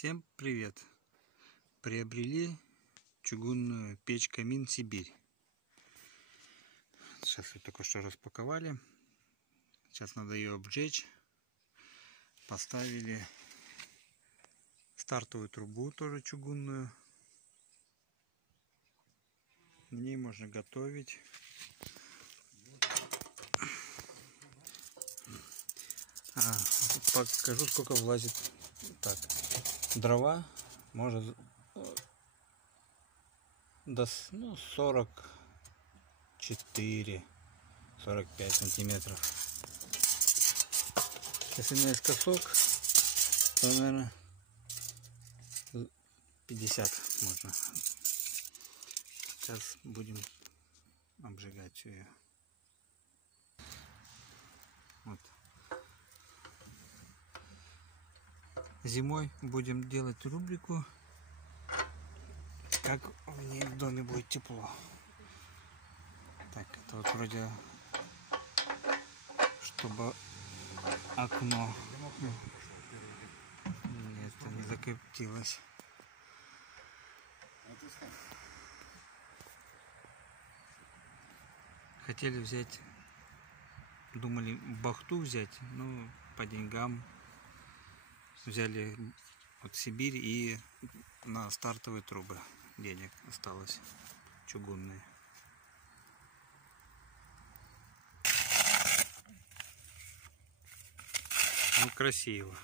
Всем привет! Приобрели чугунную печь-камин Сибирь. Сейчас ее только что распаковали. Сейчас надо ее обжечь. Поставили стартовую трубу, тоже чугунную. В ней можно готовить. Покажу, сколько влазит. Так, дрова может до 44-45 сантиметров. Если наискосок, то, наверное, 50 можно. Сейчас будем обжигать все ее. Вот. Зимой будем делать рубрику, как в ней в доме будет тепло. Так, это вот вроде, чтобы окно нет, не закоптилось. Хотели взять, думали бахту взять, но по деньгам взяли вот Сибирь, и на стартовые трубы денег осталось чугунные. Ну, красиво.